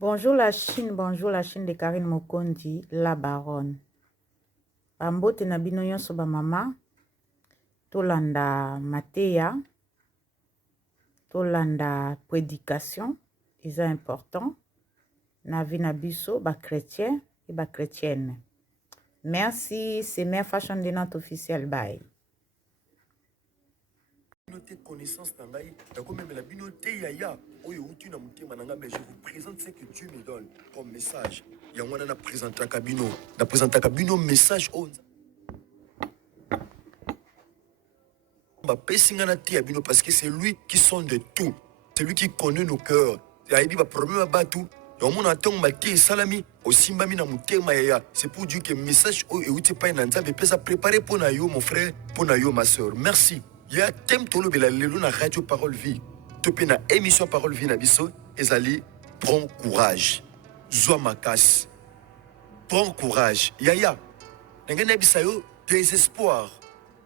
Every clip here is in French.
Bonjour la Chine de Karine Mokondi, la baronne. Bambote na bino nyonso ba mama, tolanda mateya, tolanda prédication, c'est important. Na vie na biso, ba chrétien et ba chrétienne. Merci, c'est Mère Fashion de notre officiel bye. Connaissance je vous présente ce que Dieu me donne comme message. Il y a un présente Kabino. Na présente Kabino message parce que c'est lui qui sonde de tout. C'est lui qui connaît nos cœurs. C'est pour Dieu que le message est préparé pour mon frère, pour ma soeur. Merci. Il y a un thème de la radio Parole Vie. Topé na émission Parole Vie Nabiso. Ezali, prends courage. Zoa makas. Prends courage. Yaya. N'engane bisayo, désespoir.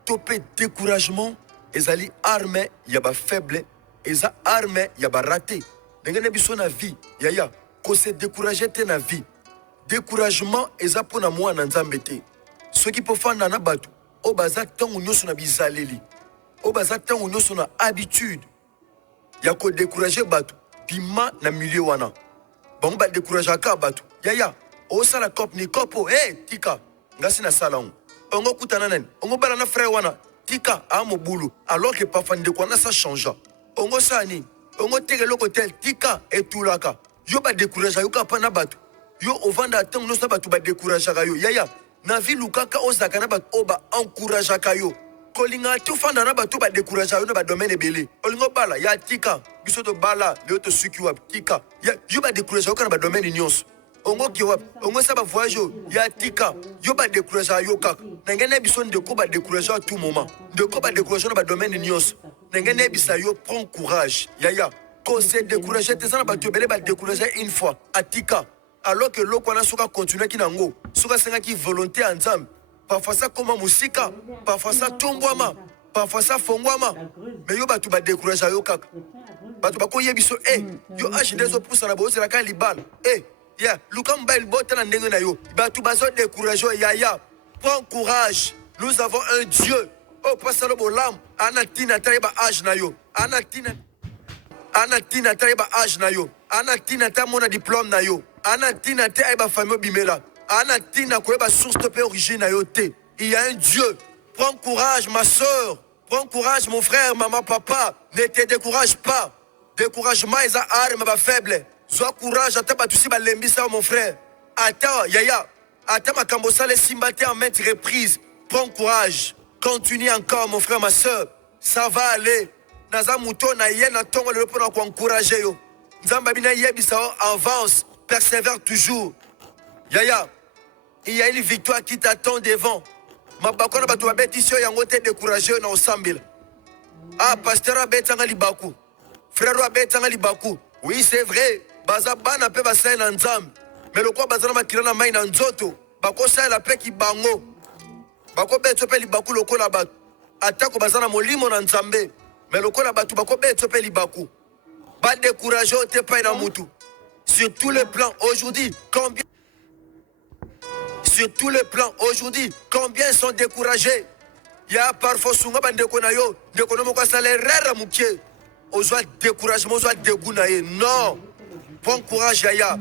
Topé découragement. Ezali arme, yaba faible. Eza arme, yaba raté. N'engane biso na vie. Yaya. Ko se décourager te na vie. Découragement, eza pona moi nanzambete. Ce qui peut faire nana batu. O baza tango nyoso na bizaleli. O baza tango nyoso na habitude. Ya ko décourager batu. Bima na milieu wana. Bango ba décourager ka batu. Yaya. O sala kop ni kopo. Hey, tika. Ngasi na sala on. Ongo kutana nani. Ongo bala na frère wana. Tika a mo boulot. Alors que parfois ndeko na ça change. Ongo sani. Ongo tege loko tel. Tika et tout laka. Yo ba décourager yo ka pa na batu. Yo ovanda tango no sa batu ba décourager yo. Yaya. Na vi lukaka ozaka na batu oba encourager kayo. Kolinga tu fanda na batu ba décourager yo na ba domaine belé. Olingo bala ya tika. Bisoto bala le to suki wap tika. Ya yo ba décourager yo kana ba domaine nyonso. Ongo ki wap. Ongo sa ba voyage ya tika. Yo ba décourager yo kaka. Na ngene biso ndeko ba décourager à tout moment. Ndeko ba décourager na ba domaine nyonso. Na ngene bisa yo prends courage. Ya. Ko se décourager te sana ba tu belé ba décourager une fois. Atika. Alors que l'autre a soka continuer qui nango, soka senga qui volonté en zam. Parfois ça comme musika, parfois ça tombwama, parfois ça fongwama. Mais yo batu ba décourager yo kaka. Batu ba ko yebiso yo age des pour ça na bo la ka libal. Yeah, lukam ba il bote na ndenge na yo. Batu ba zo décourager ya. Prends courage. Nous avons un Dieu. Oh pasalo bolam, anatina taiba age na yo. Anatina taiba age na yo. Anatina ta mona diplôme na yo. Anatina te aiba famille bimela. Anatina koeba source de origine na yo te. Il y a un Dieu. Prends courage ma soeur. Prends courage mon frère, maman, papa. Ne te décourage pas. Découragement est à arme ba faible. Sois courage ata ba tusi ba lembisa mon frère. Attends yaya. Attends ma kambosa les simbate en maintes reprises. Prends courage. Continue encore mon frère, ma soeur. Ça va aller. Naza muto na yena tongo le pona ko encourager yo. Nzamba bina yebisa avance. Persévère toujours. Yaya, il y a une victoire qui t'attend devant. Ma bakona batu babetissio yango te décourager na osambila. Ah, pasteur abetanga libaku. Frère abetanga libaku. Oui, c'est vrai. Baza bana pe basai na nzambe. Mais le quoi bazana makila na mai na nzoto. Bako sa la pe ki bango. Bako betso pe libaku loko la batu. Atako bazana molimo na nzambe. Mais le quoi la batu bako betso pe libaku. Ba décourager te pa na mutu. Sur tous les plans aujourd'hui, combien sont découragés? Il y a parfois sunga bandeko na yo, ndeko no moko salaire rara mukie. Ozwa découragement, ozwa dégoût na ye. Non. Prends courage yaya.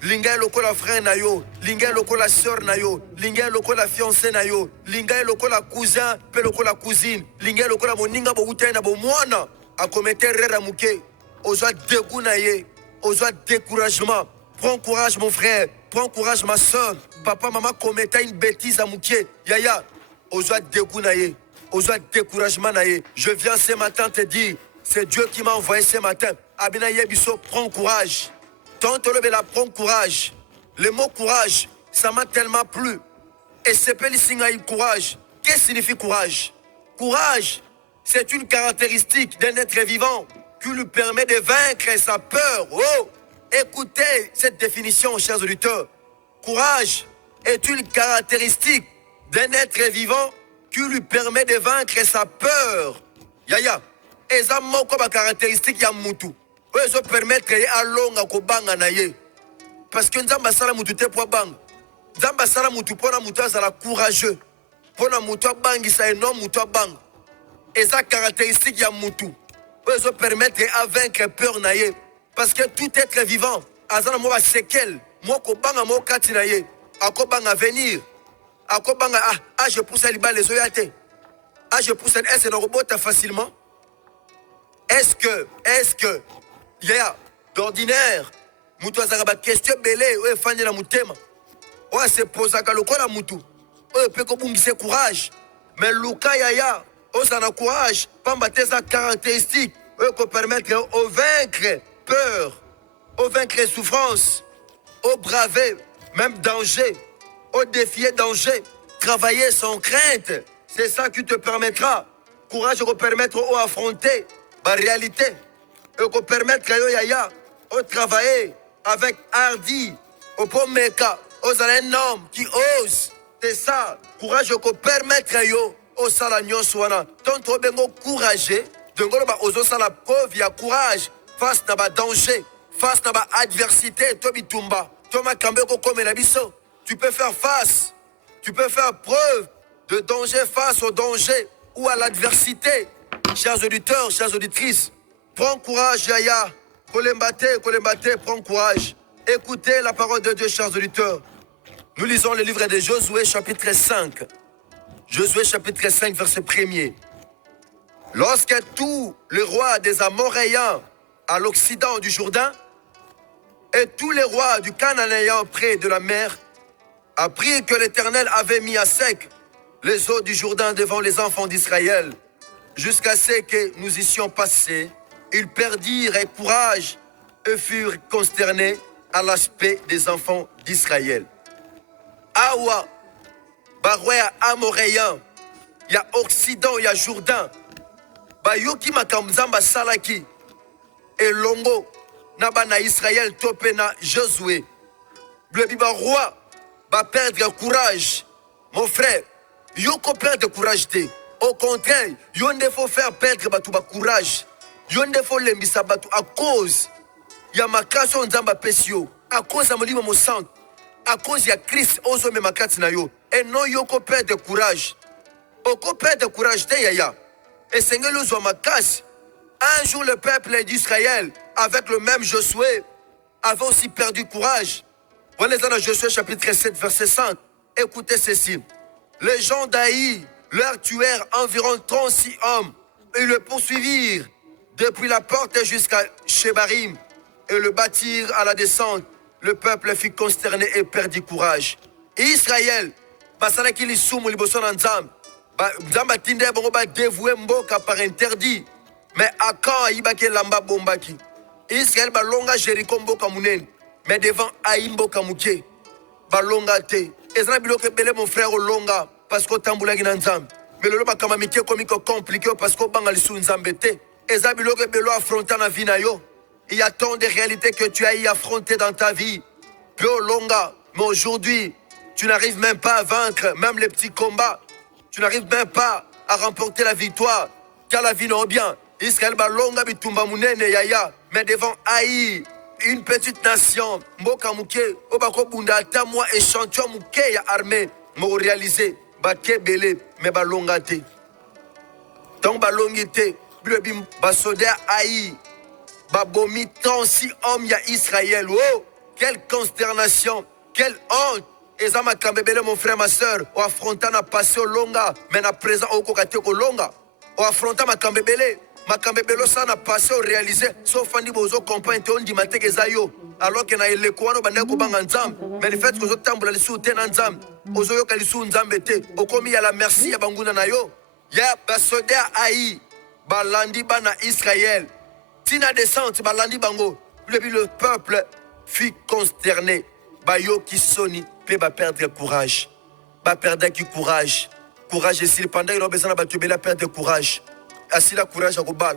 Linga loko la frère na yo, linga loko la sœur na yo, linga loko la fiancée na yo, linga loko la cousin, pe loko la cousine, linga loko la moninga bo utena bo mwana. A commettre rara mukie. Ozwa dégoût na ye. Ozwa découragement. Prends courage mon frère. Prends courage ma soeur. Papa, maman commettait une bêtise à Mouké. Yaya. Ozwa dégoût naye. Ozwa découragement naye. Je viens ce matin te dire. C'est Dieu qui m'a envoyé ce matin. Abina Yebiso, prends courage. Tante Lebela, prends courage. Le mot courage, ça m'a tellement plu. Et c'est Pélissingaï courage. Qu'est-ce que signifie courage? Courage, c'est une caractéristique d'un être vivant qui lui permet de vaincre sa peur. Oh, écoutez cette définition, chers auditeurs. Courage est une caractéristique d'un être vivant qui lui permet de vaincre sa peur. Yaya, eza moko ba caractéristique ya mutu. Oyo zo permettre ye alonga ko banga na ye. parce que nzambe asala mutu te po abanga. Nzambe asala mutu mpona mutu azala courageux, mpona mutu abangisa eno mutu abanga. Eza caractéristique ya mutu oyo ezopermettre avaincre peur na ye, parce que tout être vivant aza na mwa basekele moko banga moko kati na ye. Akobanga avenir, akobanga je pousse à libala ezoya te, je pousse à est-ce na kobota facilement. Est-ce que yeah, d'ordinaire mutu azaka ba question belé oyo efandi na mutema oyo asepozaka lokola mutu oyo pe kobungisa courage, mais luka yaya ozana courage pamba te eza caractéristique oyo kopermettre au vaincre peur, au vaincre souffrance, au braver même danger, au défier danger, travailler sans crainte. C'est ça qui te permettra courage de permettre au affronter la réalité et de permettre yo yaya au travailler avec hardi au pomeka aux un homme qui ose. C'est ça courage de permettre yo au salagnon soana tant trop bengo courageux de ngolo ba ozo sala preuve ya courage face à ba danger, face à ba adversité to bitumba to makambe ko comme na biso. Tu peux faire face, tu peux faire preuve de danger face au danger ou à l'adversité. Chers auditeurs, chères auditrices, prends courage, Yaya. Kolembate, prends courage. Écoutez la parole de Dieu, chers auditeurs. Nous lisons le livre de Josué, chapitre 5. Josué, chapitre 5, verset 1er. Lorsque tous les rois des Amoréens à l'occident du Jourdain et tous les rois du Cananéen près de la mer apprirent que l'Éternel avait mis à sec les eaux du Jourdain devant les enfants d'Israël, jusqu'à ce que nous y soyons passés, ils perdirent courage et furent consternés à l'aspect des enfants d'Israël. Awa, Barouya Amoréen, il y a Occident, il y a Jourdain, Bayoki Makamzamba Salaki, et Longo, Nabana Israël, Topena Josué, le Biba roi, va perdre courage. Mon frère, yoko perdre courage. Au contraire, yonde faut faire perdre batuba courage. Yonde faut lembisa batu à cause. Ya makaso nzamba pesio. À cause ya molimo mo sang. À cause ya Christ ozo me makati na yo. Et non yoko perdre courage. Oko perdre courage te yaya. Et Seigneur nous makasi. Un jour le peuple d'Israël, avec le même Josué, avait aussi perdu courage. Prenez dans Josué chapitre 7, verset 5. Écoutez ceci. Les gens d'Aï leur tuèrent environ 36 hommes. Ils le poursuivirent depuis la porte jusqu'à Shebarim et le bâtirent à la descente. Le peuple fut consterné et perdit courage. Israël, basalaki lisumu liboso na nzambe. Nzambe atinde bango ba dévouer mboka par interdit. Mais Akan ayibaki lamba bombaki. Israël balonga Jéricho mboka munene. Mais devant Aïmbo Kamouké, Balonga te. Ezra biloko belé mon frère Olonga, parce que tamboula ginanzam. Mais le loba kamamike komiko compliqué parce que bangali sou nzambete. Ezra biloko belo affronter na vie na yo. Il y a tant de réalités que tu as y affronter dans ta vie. Peu Olonga, mais aujourd'hui, tu n'arrives même pas à vaincre, même les petits combats. Tu n'arrives même pas à remporter la victoire. Car la vie non bien. Israël Balonga bitumba munene yaya. Mais devant Aïe, une petite nation, Mboka Mouké, Obako Bunda, moi échantillon Mouké ya armée, m'ont réalisé, Baké Belé, mais Balongate. Donc Balongite, Blebim, Basoda Aïe, Babomi, 36 hommes ya Israël. Oh, quelle consternation, quelle honte. Et ça m'a Kambebele, mon frère, ma soeur, au affrontant na passé au longa, mais na présent au kokate au longa. Au affrontant ma Kambebele. Makambebelo ça n'a passé au réalisé sauf Fandi Bozo compagne on dit mateke zayo alors que na ile kwano banda ko banga nzam mais le fait que zo tambula li sou ten nzam ozo yo kali sou nzambete okomi ya la merci ya banguna na yo ya basoda Aï balandi bana Israël tina descente balandi bango le peuple fut consterné bayo qui soni pe ba perdre courage ba perdre qui courage ici pendant il a besoin ba tubela perdre courage. Asila courage à Kobal,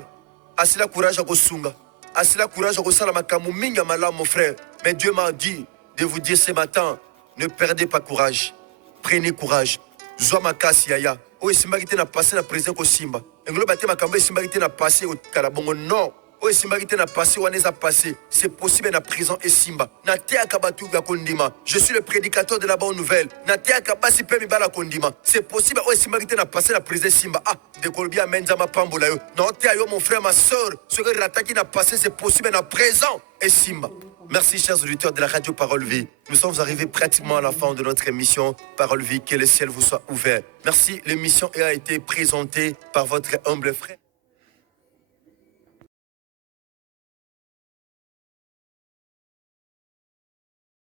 asila courage à Kosunga, asila courage à Kosalama Kamouminga Malam, mon frère. Mais Dieu m'a dit de vous dire ce matin, ne perdez pas courage, prenez courage. Zoma Kasi Yaya, oh Simbagite n'a passé la prison au Simba. Et le bâtiment Makambe Simbagite n'a passé au Kalabongo. Non, oyo esimbaki te na passé wana eza passé. C'est possible na présent esimba. Na teaka batu ya kondima. Je suis le prédicateur de la bonne nouvelle. Na teaka basi pe mibala kondima. C'est possible oyo esimbaki te na passé na présent esimba. Ah, dekolobi amen nzamba pambola yo. Na te yo mon frère ma sœur. Ce que rataki na passé c'est possible na présent esimba. Merci chers auditeurs de la radio Parole Vie. Nous sommes arrivés pratiquement à la fin de notre émission Parole Vie. Que le ciel vous soit ouvert. Merci. L'émission a été présentée par votre humble frère.